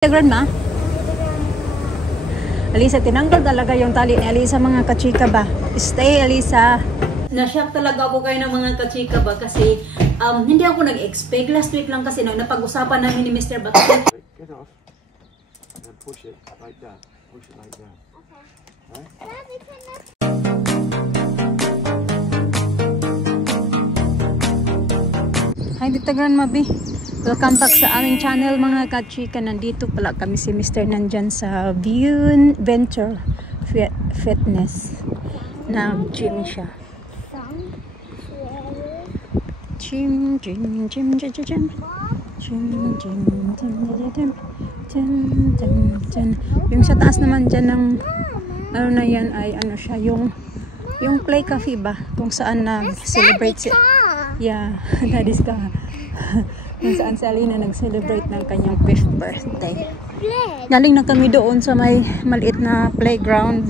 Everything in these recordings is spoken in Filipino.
Grandma? Alisa, tinanggal talaga yung tali ni Alisa mga kachika ba? Stay, Alisa. Nashock talaga ako kayo ng mga kachika ba kasi hindi ako nag-expect. Last week lang kasi napag-usapan namin ni Mr. Batman. Get off. And push it like that. Push it like that. Okay. Hi, Dita Grandma B. Welcome back sa aming channel mga kachika. Nandito pala kami si Mr. nandyan sa Venture Fitness. Nag-gym siya. Gym. Yung sa taas naman dyan ng ano na yan ay ano siya, yung play cafe ba? Kung saan nag-celebrate siya. Yeah, that is ka. Kung saan si Alina nag-celebrate ng kanyang 5th birthday. Galing na kami doon sa may maliit na playground.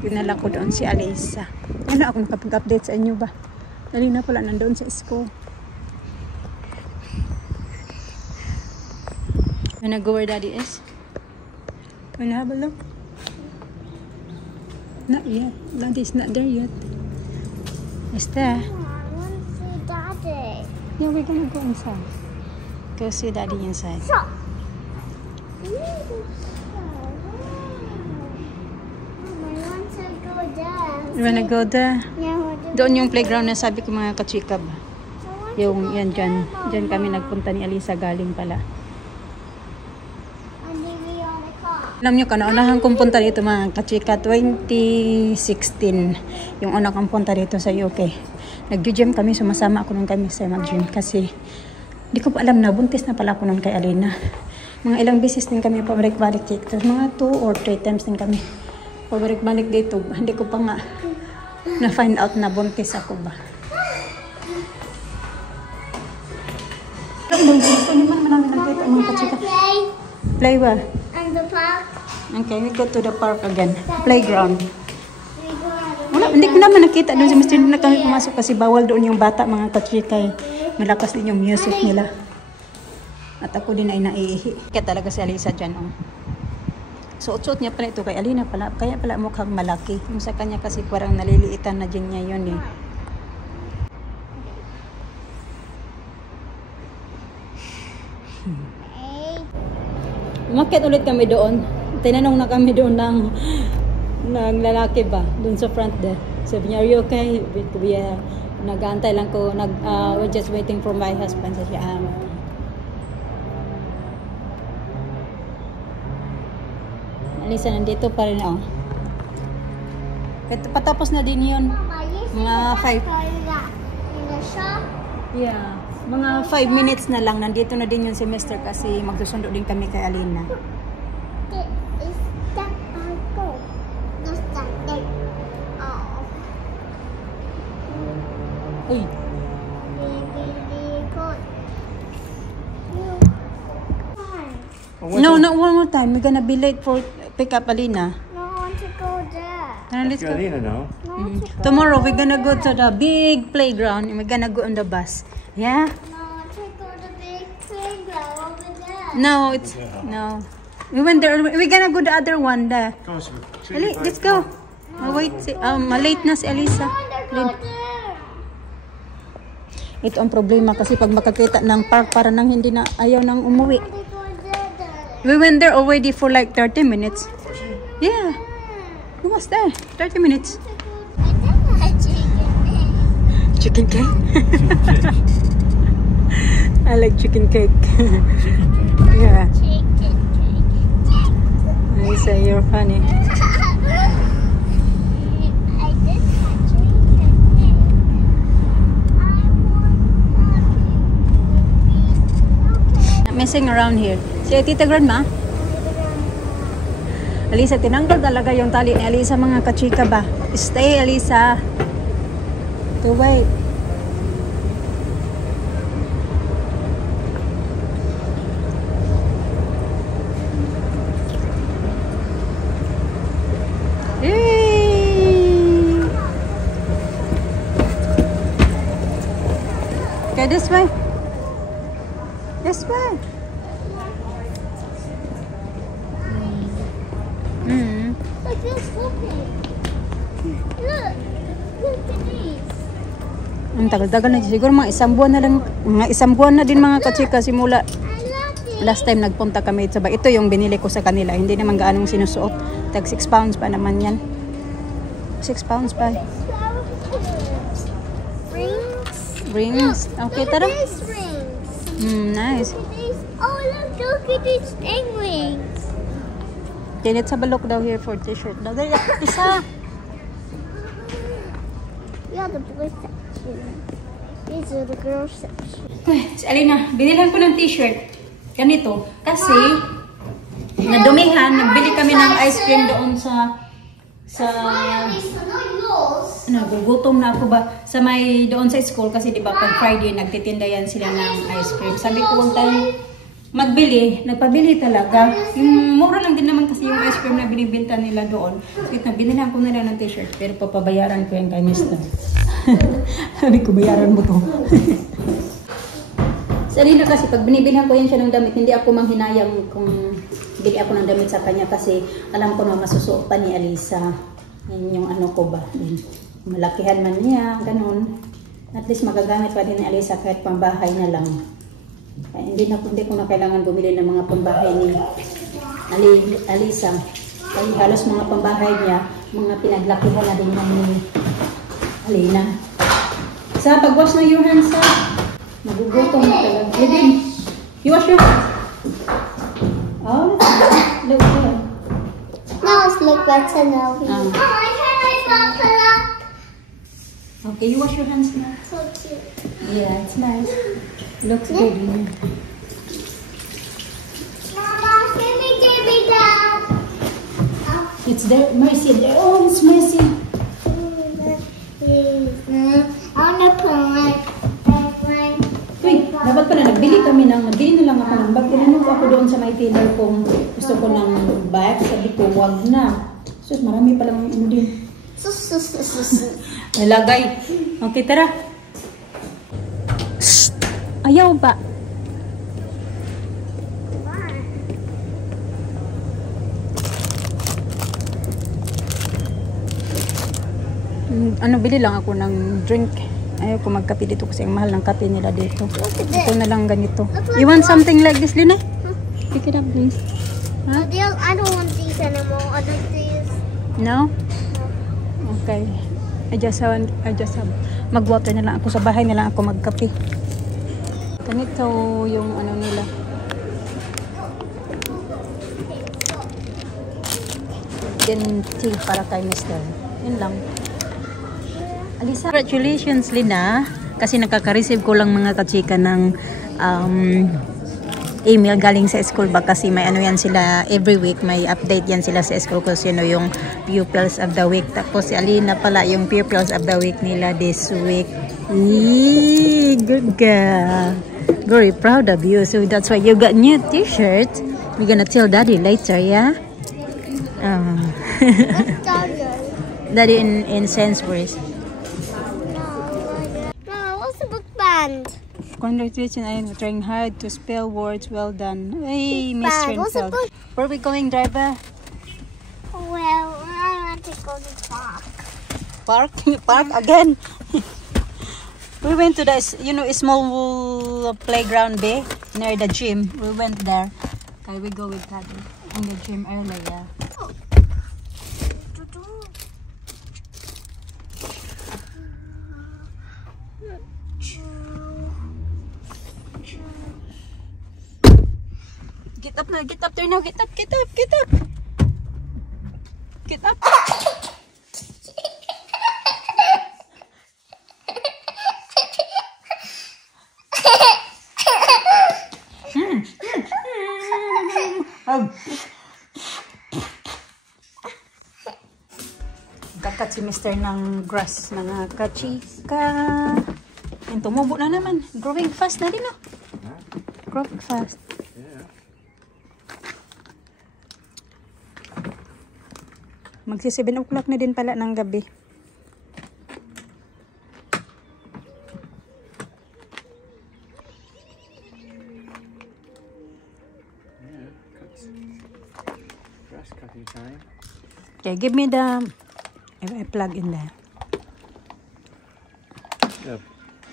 Dinala ko doon si Alisa. Ano ako nakapag-update sa inyo ba? Alina pala nandoon sa school. Wanna go where daddy is? Wanna have a look? Not yet. Daddy's not there yet. Is there? Yeah, we're gonna go inside. Go see daddy inside. You wanna go there? Doon yung playground na sabi ko mga kachika ba? Yung yan dyan. Dyan kami nagpunta ni Alisa galing pala. Alam nyo, kauna-unahan kong punta dito mga kachika, 2016. Yung una kong punta dito sa UK. Nag-gym kami, sumasama ako nung kami sa mag-gym kasi di ko pa alam na buntis na pala ako nun kay Alina. Mga ilang beses din kami pabalik-balik dito. Mga 2 or 3 times din kami pabalik-balik dito. Hindi ko pa nga na-find out na buntis ako ba. Ito naman namin nakita mga kachika. Play ba? And the park. Okay, we go to the park again. Playground. Wala, hindi ko naman nakita doon si Mr. Hindi na kami pumasok kasi bawal doon yung bata mga kachika. Malakas din yung music nila. At ako din ay naiihi. Kaya talaga si Alisa dyan. Oh. Suot-suot niya pala ito kay Alina pala. Kaya pala mukhang malaki. Yung sa kanya kasi parang naliliitan na dyan niya yun eh. Umakyat ulit kami doon. Tinanong na kami doon ng lalaki ba, doon sa front there. Sabi niya, are you okay? Nag-aantay lang ko, we're just waiting for my husband. Sabi siya, Alisa, nandito pa rin ako. Patapos na din yun. Mga 5. Yeah. Mga 5 minutes na lang. Nandito na din yung semester kasi magsusundo din kami kay Alina. Uy. No, not one more time. We're gonna be late for pick up Alina. No, I want to go there. Let's go. Alina now. Tomorrow we're gonna go to the big playground and we're gonna go on the bus. Yeah? No, I want to go to the big playground over there. No, it's no. We went there. We're gonna go the other one there. Come on, Ali, let's go. Oh, wait, late na si Alisa. I want to go there. Ito ang problema kasi pag makakita ng park para nang hindi na ayaw nang umuwi. I want to go there. We went there already for like 30 minutes. Yeah. We was there. 30 minutes. Chicken cake? I like chicken cake. Yeah. Lisa, you're funny. Messing around here. Si Tita Grandma? Alisa, tinanggal talaga yung tali ni Alisa mga kachika ba? Stay, Alisa. To wait. Yay! Okay, this way. This way. feel slipping. Look. Look at these. Ang tagal-tagal na. Siguro mga isang buwan na lang. Mga isang buwan na din mga kachika simula. I love it. Last time nagpunta kami sa ito yung binili ko sa kanila. Hindi naman gaanong sinusuot. Tag 6 pounds pa naman yan. 6 pounds pa. Rings. Rings. Okay, tara. Look at these rings. Nice. Look at these. Oh, look at these sting rings. Okay, let's have a look down here for t-shirt. Now, there, isa. Yeah, the boy section. These are the girl section. Si Alina, binilan ko ng t-shirt. Ganito. Kasi, nadumihan, nagbili kami ng ice cream doon sa gugutom na ako ba sa may doon sa school kasi di ba pag Friday nagtitinda yan sila ng ice cream. Sabi ko huwag tayo magbili, nagpabili talaga. Yung mura lang din naman kasi yung ice cream na binibenta nila doon. So binilan ko na lang ng t-shirt pero papabayaran ko yan kay Mr. Sabi ko bayaran mo to. Sa Alina kasi pag binibilhan ko yan siya ng damit, hindi ako manghinayang kung bili ako ng damit sa kanya kasi alam ko na masusuot pa ni Alisa. Yan yung ano ko ba. Malakihan man niya, ganun. At least magagamit pa din ni Alisa kahit pambahay na lang. Kaya hindi ko na kailangan bumili ng mga pambahay ni Alisa. Kaya halos mga pambahay niya, mga pinaglakihan na din ni Alina. Sa pag-wash na your hands, nagugutom na talaga. Lidin, you wash your hands. Oh, look good. Now it's look better now. Ah. Oh, I can make color. Okay, you wash your hands now. So cute. Yeah, it's nice. Looks good. Yeah. Mama, can we give me that? It's there, Mercy. There. Oh, it's Mercy. I wanna put my Uy, dapat pala nagbili na lang ako ng bag. Tinanong ko ako doon sa may tailor kung gusto ko ng bag. Sabi ko, wag na. Sus, marami palang ano din. Nalagay. Okay, tara. Shh! Ayaw ba? Ano, bili lang ako ng drink. Ayaw ko magkape dito kasi ang mahal ng kape nila dito. Ito na lang ganito. You want something like this, Lina? Pick it up, please. Huh? I don't want these anymore. I want these. No? Okay. I just have mag-water na lang ako. Sa bahay na lang ako magkape. Ganito yung ano nila. Then tea para kay Mr. Yun lang. Alisa, congratulations Lina. Kasi nakaka-receive ko lang mga kachika ng email galing sa school ba kasi may ano yan sila every week, may update yan sila sa school kasi yung pupils of the week. Tapos si Alina pala yung pupils of the week nila this week. Eee, good girl. Very proud of you. So that's why you got new t-shirt. We're gonna tell Daddy later, yeah? Daddy in Sainsbury's. Congratulations, I am trying hard to spell words. Well done. Hey, Miss Renfeld. Where are we going, driver? Well, I want to go to the park. Park? Park again? We went to the, small playground bay near the gym. We went there. Okay, we go with Daddy in the gym earlier. Get up now, get up there now, get up, get up, get up. Get up. Kakat si Mr. ng grass, mga kachika. Yan, tumubo na naman. Growing fast na din, no? Growing fast. Magsi 7 o'clock na din pala ng gabi. Grass cutting time. Okay, give me the... I plug in there. Yeah,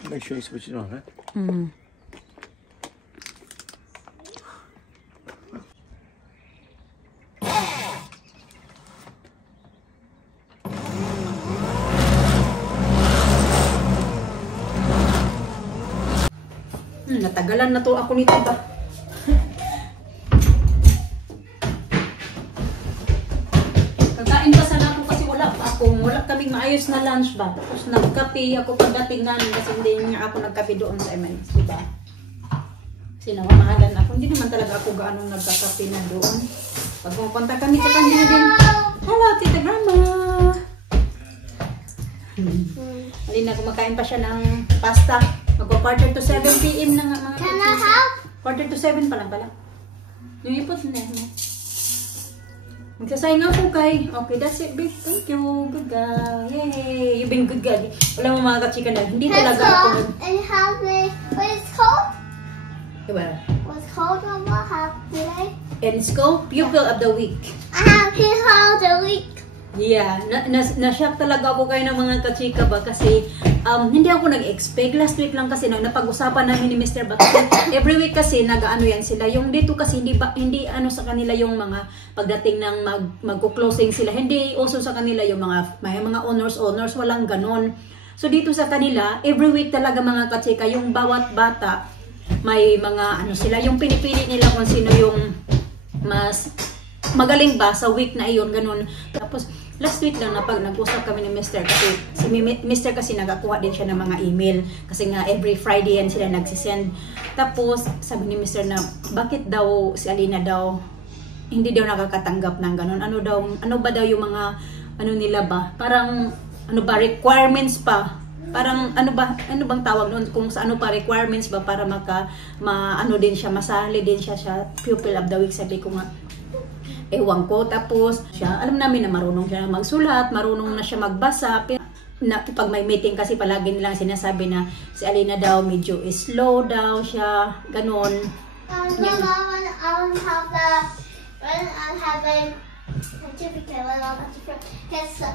make sure you switch it on, huh? Natagalan na to ako nito ba? Kakain pa sana ako kasi wala kaming maayos na lunch ba? Tapos nagkape ako pagdating namin kasi hindi nga ako nagkape doon sa MNS, diba? Kasi nawamahalan ako. Hindi naman talaga ako gaano nagkakape na doon. Pag pumunta kami sa kanila din, hello, Tita Grandma! Halina, kumakain pa siya ng pasta. Mag-quarter to 7 p.m. na nga mga Can I help? Quarter to 7 pa lang pala. Yung ipot na mo. Magsasay nga po kay. Okay, that's it, babe. Thank you. Good girl. Yay! You've been good girl. Wala mo mga kachika na. Hindi talaga ako. And have me. What is called? Diba? What's called on what have today? In school, pupil of the week. I have pupil of the week. Yeah, na-shock talaga ako kayo ng mga kachika ba kasi hindi ako nag-expect. Last week lang kasi napag-usapan namin ni Mr. Batman. Every week kasi nag-ano yan sila. Yung dito kasi hindi ano sa kanila yung mga pagdating ng magko-closing sila. Hindi also sa kanila yung may mga honors, walang ganon. So dito sa kanila, every week talaga mga kachika, yung bawat bata may mga ano sila, yung pinipili nila kung sino yung mas magaling ba sa week na iyon, ganun. Tapos, last week lang na pag nag-usap kami ni Mr. kasi si Mr. kasi nagakuha din siya ng mga email kasi nga every Friday yan sila nagsisend. Tapos, sabi ni Mr. na bakit daw si Alina daw hindi daw nakakatanggap ng ganun. Ano ba daw yung mga ano nila ba? Parang ano ba requirements pa? Parang ano bang tawag noon kung sa ano pa requirements ba para ano din siya, masali din siya sa pupil of the week. Sabi ko nga ewan ko. Tapos siya, alam namin na marunong siya magsulat, marunong na siya magbasa. Pag may meeting kasi palagi nilang sinasabi na si Alina daw medyo slow daw siya, ganon. I'll have a certificate because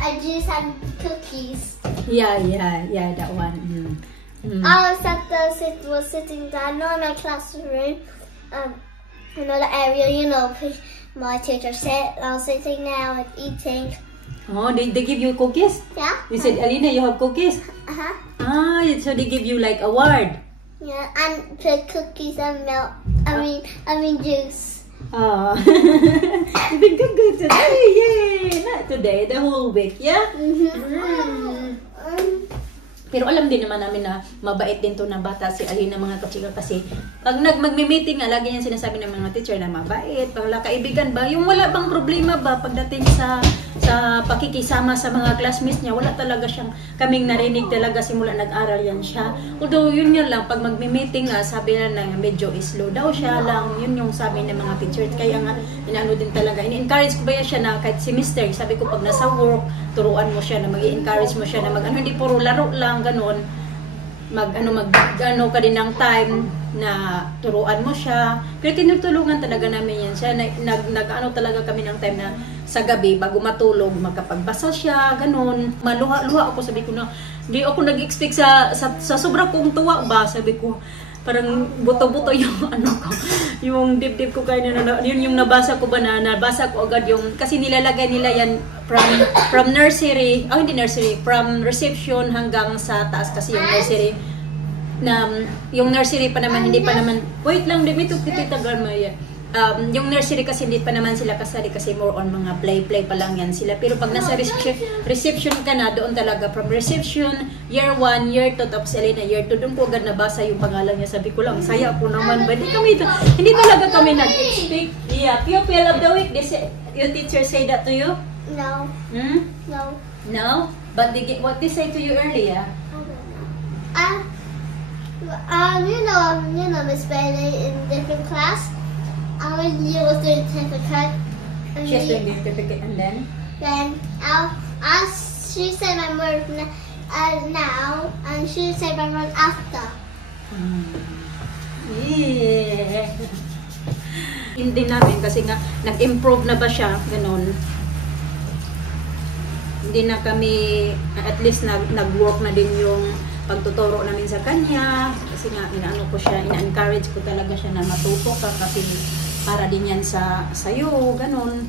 I do some cookies. Yeah, that one. I was sitting down in my classroom. Another area, you know, my teacher said I was sitting there and eating. Oh, they give you cookies? Yeah. You said, Alina, you have cookies? So they give you like award? Yeah, and put cookies and milk. I mean juice. Oh, you've been good today. Yay! Not today, the whole week, yeah? Pero alam din naman namin na mabait din to na bata si Alina mga kachika kasi pag magme-meeting nga lagi niyan sinasabi ng mga teacher na mabait, wala kaibigan ba, yung wala bang problema ba pagdating sa pakikisama sa mga classmates niya, wala talaga siyang kaming narinig talaga simula nag-aral yan siya. Although yun lang pag magme-meeting nga sabi na medyo slow daw siya lang, yun yung sabi ng mga teachers. Kaya nga inaano din talaga, ini-encourage ko ba yan siya na kahit semester, sabi ko pag nasa work turuan mo siya na mag-encourage mo siya na hindi puro laro lang ganon, mag-ano ka din ng time na turuan mo siya. Pero tinutulungan talaga namin yan siya. Nag-ano talaga kami ng time na sa gabi bago matulog magkapagbasa siya, ganon. Maluha-luha ako, sabi ko na hindi ako nag-expect sa sobra kong tuwa ba, sabi ko parang buto-buto yung ano ko, yung dibdib ko kaya yun yung nabasa ko ba nabasa ko agad yung, kasi nilalagay nila yan from nursery, hindi nursery, from reception hanggang sa taas kasi yung nursery, na yung nursery pa naman, hindi pa naman, wait lang, dito kita grandma yan. Yung nursery kasi hindi pa naman sila kasali kasi more on mga play pa lang yan sila. Pero pag nasa reception ka na, doon talaga from reception, year 1, year 2, tapos Alina, year 2, doon ko agad nabasa yung pangalan niya. Sabi ko lang, saya po naman ba? Hindi talaga kami nag-expect. Yeah, pupil of the week, your teacher say that to you? No. No. No? But what they say to you earlier? You know, Miss Bailey in different class. When you was doing certificate. She's doing the certificate and then? Then she said my word now and she said my word after. Yeah. Hindi namin kasi nga nag-improve na ba siya, ganun. hindi na kami, at least nag-work na din yung pagtuturo namin sa kanya. Kasi nga, inaano ko siya, ina-encourage ko talaga siya na matuto ka kasi para din yan sa'yo, ganun.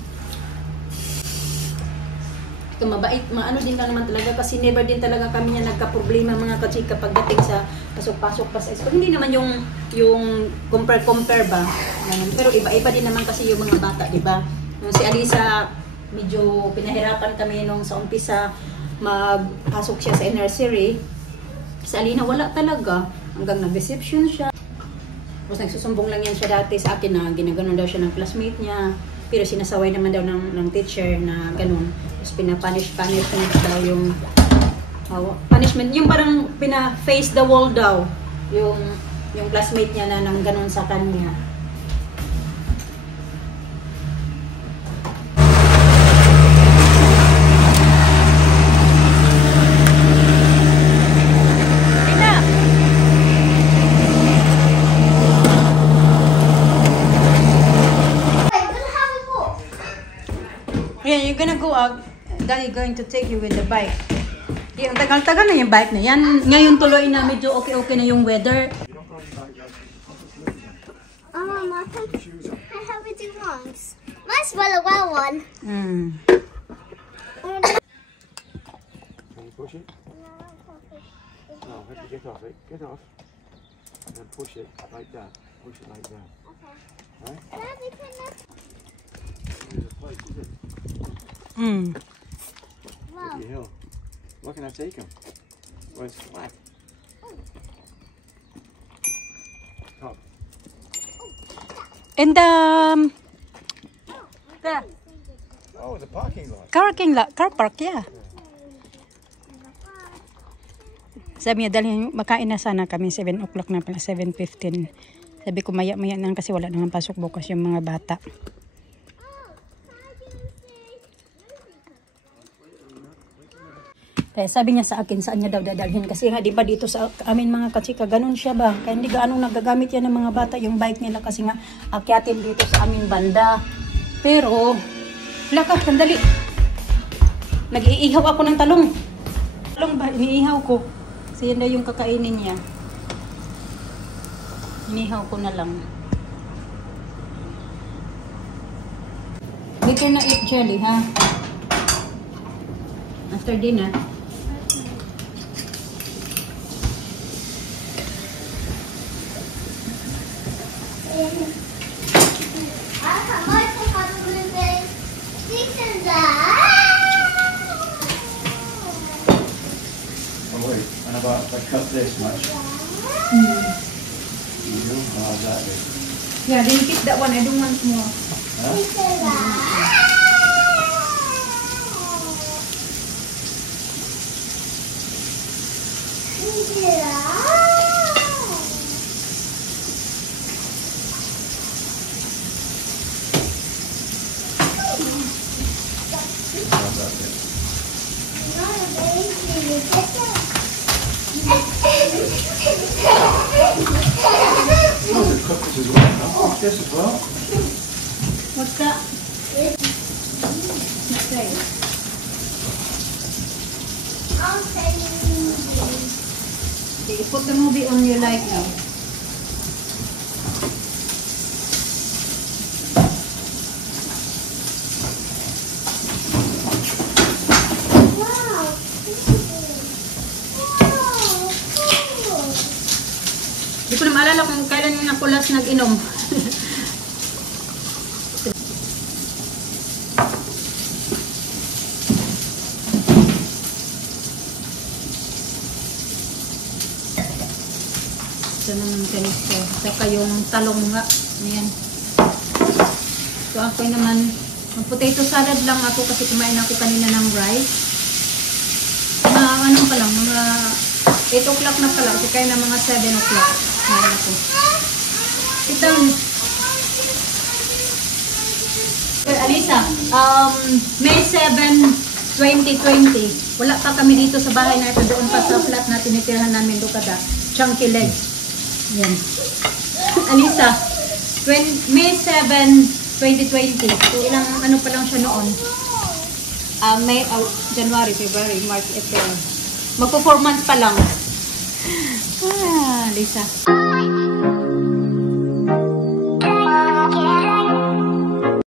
Ito, mabait, maano din lang naman talaga kasi never din talaga kami niya nagka-problema mga kachika pagdating sa pasok-pasok pa sa school. Hindi naman yung compare ba. Ganun. Pero iba-iba din naman kasi yung mga bata, di ba? Si Alisa, medyo pinahirapan kami nung sa umpisa magpasok siya sa nursery. Sa Alina, wala talaga. Hanggang nag-reception siya. Tapos nagsusumbong lang yan siya dati sa akin na ginaganon daw siya ng classmate niya. Pero sinasaway naman daw ng teacher na ganun. Tapos pinapunish daw yung punishment. Yung parang pina-face the wall daw. Yung classmate niya na nang ganun sa kanya. Yeah, you're gonna go out. Daddy going to take you with the bike. Yung tagal-tagal na yung bike na yan. Ngayon tuloy na medyo okay na yung weather. Mama, can I help you do once? Mine's well one. Can you push it? No, have to get off it. Get off. And then push it like that. Push it like that. Okay. Right? Daddy, can I? There's a place, is it? Wow. Bloody hell. Where can I take him? Well, it's flat. Top. And the Oh, the parking lot. car park, yeah. Sabi niya, dahil makain na sana kami, 7 o'clock na pala, 7:15. Sabi ko, maya-maya na kasi wala naman pasok bukas yung mga bata. Kaya sabi niya sa akin, saan niya daw dadalhin. Kasi nga, di ba dito sa amin mga kachika, ganun siya ba? Kaya hindi gaanong nagagamit yan ng mga bata, yung bike nila kasi nga, akyatin dito sa aming banda. Pero, lakad, sandali. Nag-iihaw ako ng talong. Talong ba? Iniihaw ko. Kasi yan daw yung kakainin niya. Inihaw ko na lang. Later na eat jelly, ha? After dinner. Oh wait, and about if I cut this much. How's that do? Yeah, then keep that one. I don't want more. Huh? How's that do? Oh, the cooked as well. I'll cook this as well. What's that? Okay. Okay, put the movie on you like now. Hindi ko na maalala kung kailan yung ako last nag-inom. Ito naman ganito. Saka yung talong nga. Ayan. So ako naman, potato salad lang ako kasi kumain ako kanina ng rice. Ano pa lang, mga 8 o'clock na pala. Kasi kaya na mga 7 o'clock. Kumain ako. Ito. Alisa, May 7, 2020. Wala pa kami dito sa bahay na ito. Doon pa sa flat na tinitirahan namin Dokada. Chunky legs. Yan. Alisa, May 7, 2020. So, ilang ano pa lang siya noon. May, January, February, March, April. Magpo 4 months pa lang. Lisa.